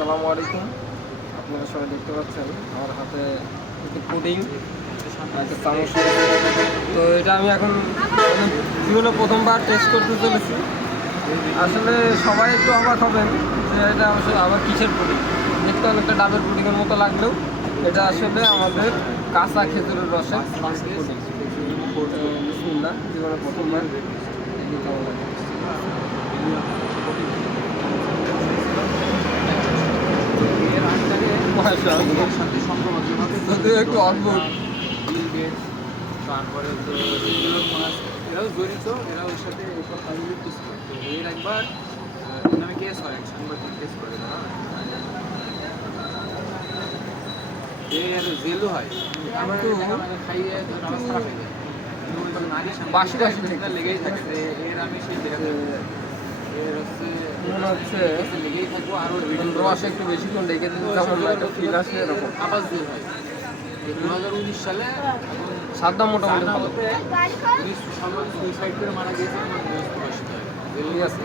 আসসালামু আলাইকুম। আপনারা সবাই দেখতে পাচ্ছেন আমার হাতে একটু পুডিং, একটা চামচ। তো এটা আমি এখন জীবনে প্রথমবার টেস্ট করতে চলেছি। আসলে সবাই একটু অবাক হবেন যে এটা আসলে আবার কিসের পুডিং। দেখতে অনেকটা ডাবের পুডিংয়ের মতো লাগলেও এটা আসলে আমাদের কাঁচা খেজুরের রসের পুডিং। বিসমিল্লাহ, জীবনে প্রথমবার দেখি কেমন লাগে। যদিও একটু অদ্ভুত। তারপরে তো এরাও জড়িত, এরা ওর সাথে এইসব কাজগুলো কিছু করতো। এর একবার নামে কেস হয়, এক সাংবাদিক কেস করে জেলও হয়। আমার খাইয়ে আমার খারাপ হয়ে যায়, বাসি বাসি লেগেই থাকে। এর আমি সেই এর হচ্ছে মনে হচ্ছে লেগেই থাকবো। আরও রস একটু বেশিক্ষণ রেখে দিতে যেমন একটা ফিল আসে এরকম। আবাস জেল হয় 2019 সালে। সাদ্দাম মোটামুটি ভালো। সুইসাইড করে মারা গিয়েছে। ঠিক আছে।